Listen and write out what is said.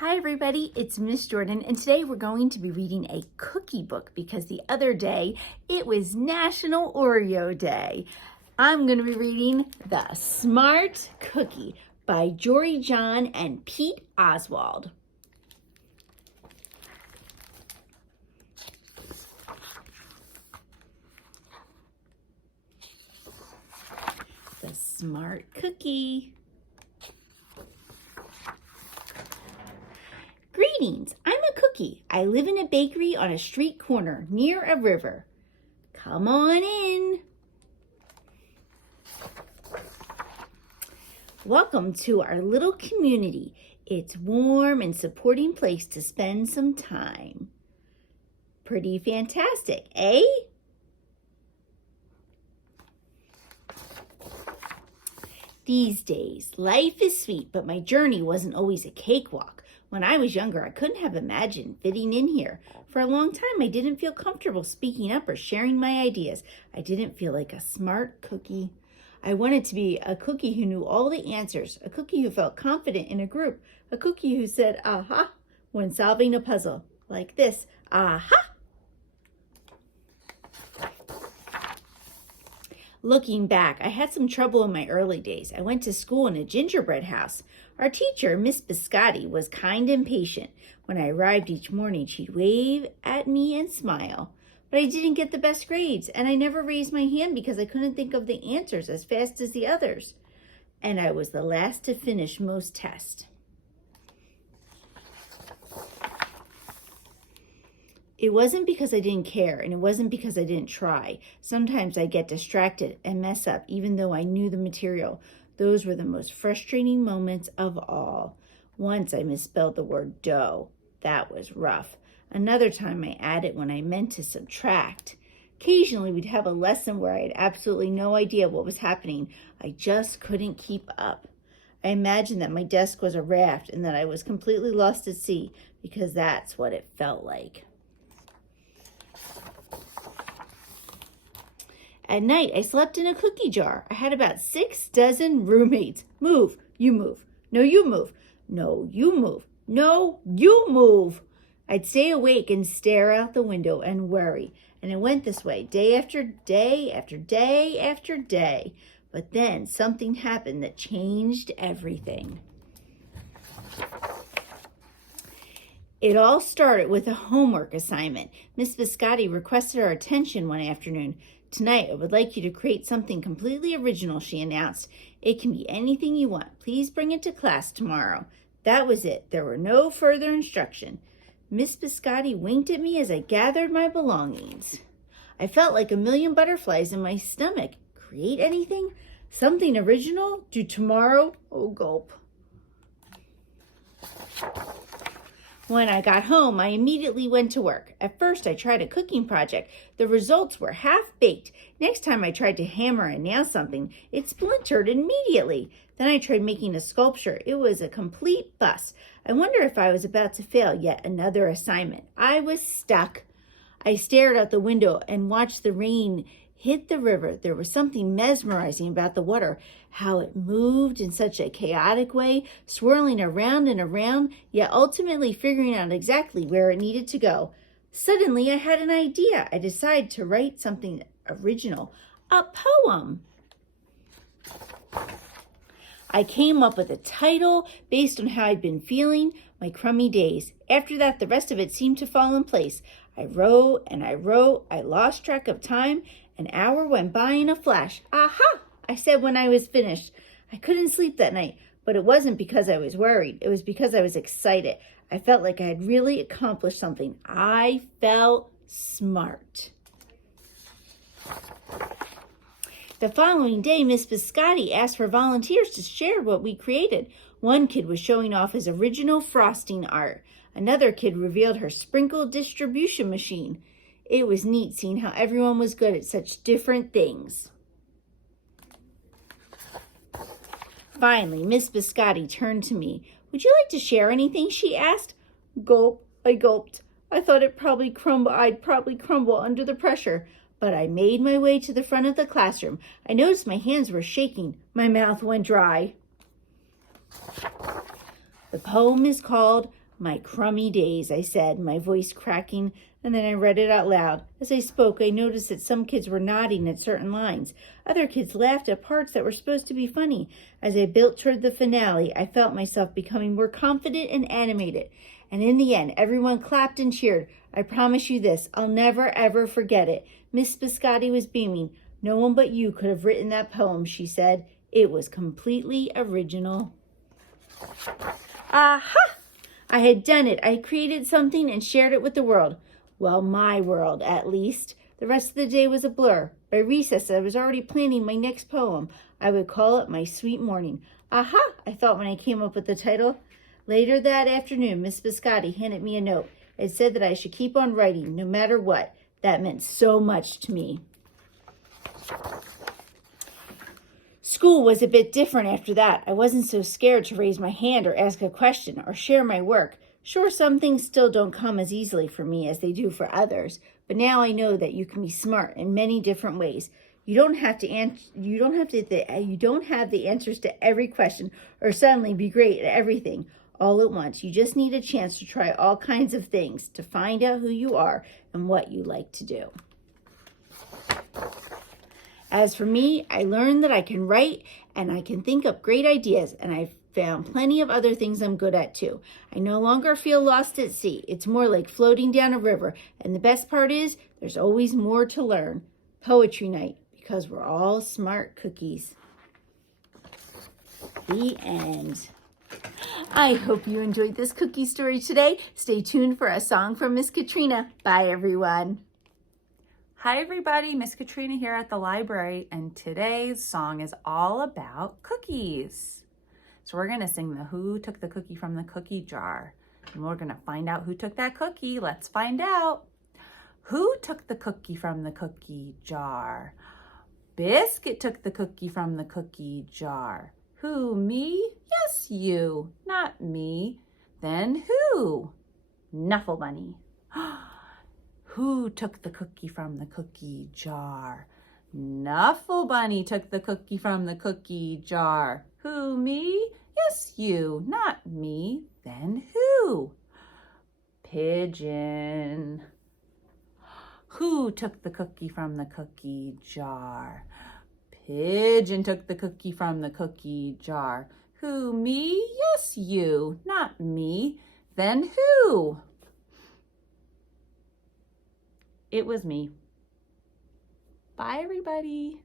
Hi everybody, it's Miss Jordan, and today we're going to be reading a cookie book because the other day it was National Oreo Day. I'm going to be reading The Smart Cookie by Jory John and Pete Oswald. The Smart Cookie. Greetings, I'm a cookie. I live in a bakery on a street corner near a river. Come on in. Welcome to our little community. It's a warm and supporting place to spend some time. Pretty fantastic, eh? These days, life is sweet, but my journey wasn't always a cakewalk. When I was younger, I couldn't have imagined fitting in here. For a long time, I didn't feel comfortable speaking up or sharing my ideas. I didn't feel like a smart cookie. I wanted to be a cookie who knew all the answers, a cookie who felt confident in a group, a cookie who said, aha, when solving a puzzle, like this, aha. Looking back, I had some trouble in my early days. I went to school in a gingerbread house. Our teacher, Miss Biscotti, was kind and patient. When I arrived each morning, she'd wave at me and smile. But I didn't get the best grades, and I never raised my hand because I couldn't think of the answers as fast as the others. And I was the last to finish most tests. It wasn't because I didn't care, and it wasn't because I didn't try. Sometimes I get distracted and mess up, even though I knew the material. Those were the most frustrating moments of all. Once I misspelled the word dough. That was rough. Another time I added when I meant to subtract. Occasionally we'd have a lesson where I had absolutely no idea what was happening. I just couldn't keep up. I imagined that my desk was a raft and that I was completely lost at sea because that's what it felt like. At night, I slept in a cookie jar. I had about 6 dozen roommates. Move, you move. No, you move. No, you move. No, you move. I'd stay awake and stare out the window and worry. And it went this way day after day after day after day. But then something happened that changed everything. It all started with a homework assignment. Miss Biscotti requested our attention one afternoon. Tonight, I would like you to create something completely original, she announced. It can be anything you want. Please bring it to class tomorrow. That was it. There were no further instruction. Miss Biscotti winked at me as I gathered my belongings. I felt like a million butterflies in my stomach. Create anything? Something original? Do tomorrow? Oh, gulp. When I got home, I immediately went to work. At first, I tried a cooking project. The results were half-baked. Next time I tried to hammer and nail something, it splintered immediately. Then I tried making a sculpture. It was a complete bust. I wonder if I was about to fail yet another assignment. I was stuck. I stared out the window and watched the rain hit the river. There was something mesmerizing about the water, how it moved in such a chaotic way, swirling around and around, yet ultimately figuring out exactly where it needed to go. Suddenly, I had an idea. I decided to write something original, a poem. I came up with a title based on how I'd been feeling my crummy days. After that, the rest of it seemed to fall in place. I wrote and I wrote. I lost track of time. An hour went by in a flash. Aha! I said when I was finished. I couldn't sleep that night, but it wasn't because I was worried. It was because I was excited. I felt like I had really accomplished something. I felt smart. The following day, Miss Biscotti asked for volunteers to share what we created. One kid was showing off his original frosting art. Another kid revealed her sprinkle distribution machine. It was neat seeing how everyone was good at such different things. Finally, Miss Biscotti turned to me. Would you like to share anything? She asked. Gulp, I gulped. I thought I'd probably crumble under the pressure. But I made my way to the front of the classroom. I noticed my hands were shaking. My mouth went dry. The poem is called My crummy days, I said, my voice cracking, and then I read it out loud. As I spoke, I noticed that some kids were nodding at certain lines. Other kids laughed at parts that were supposed to be funny. As I built toward the finale, I felt myself becoming more confident and animated. And in the end, everyone clapped and cheered. I promise you this, I'll never, ever forget it. Miss Biscotti was beaming. No one but you could have written that poem, she said. It was completely original. Aha! I had done it. I had created something and shared it with the world. Well, my world, at least. The rest of the day was a blur. By recess, I was already planning my next poem. I would call it My Sweet Morning. Aha! I thought when I came up with the title. Later that afternoon, Miss Biscotti handed me a note. It said that I should keep on writing, no matter what. That meant so much to me. School was a bit different after that. I wasn't so scared to raise my hand or ask a question or share my work. Sure, some things still don't come as easily for me as they do for others, but now I know that you can be smart in many different ways. You don't have the answers to every question or suddenly be great at everything all at once. You just need a chance to try all kinds of things to find out who you are and what you like to do. As for me, I learned that I can write and I can think up great ideas, and I've found plenty of other things I'm good at too. I no longer feel lost at sea. It's more like floating down a river, and the best part is there's always more to learn. Poetry night, because we're all smart cookies. The end. I hope you enjoyed this cookie story today. Stay tuned for a song from Miss Katrina. Bye, everyone. Hi everybody, Miss Katrina here at the library, and today's song is all about cookies. So we're gonna sing the Who Took the Cookie from the Cookie Jar, and we're gonna find out who took that cookie. Let's find out. Who took the cookie from the cookie jar? Biscuit took the cookie from the cookie jar. Who, me? Yes, you, not me. Then who? Knuffle Bunny. Who took the cookie from the cookie jar? Knuffle Bunny took the cookie from the cookie jar. Who, me? Yes, you, not me. Then who? Pigeon. Who took the cookie from the cookie jar? Pigeon took the cookie from the cookie jar. Who, me? Yes, you, not me. Then who? It was me. Bye, everybody.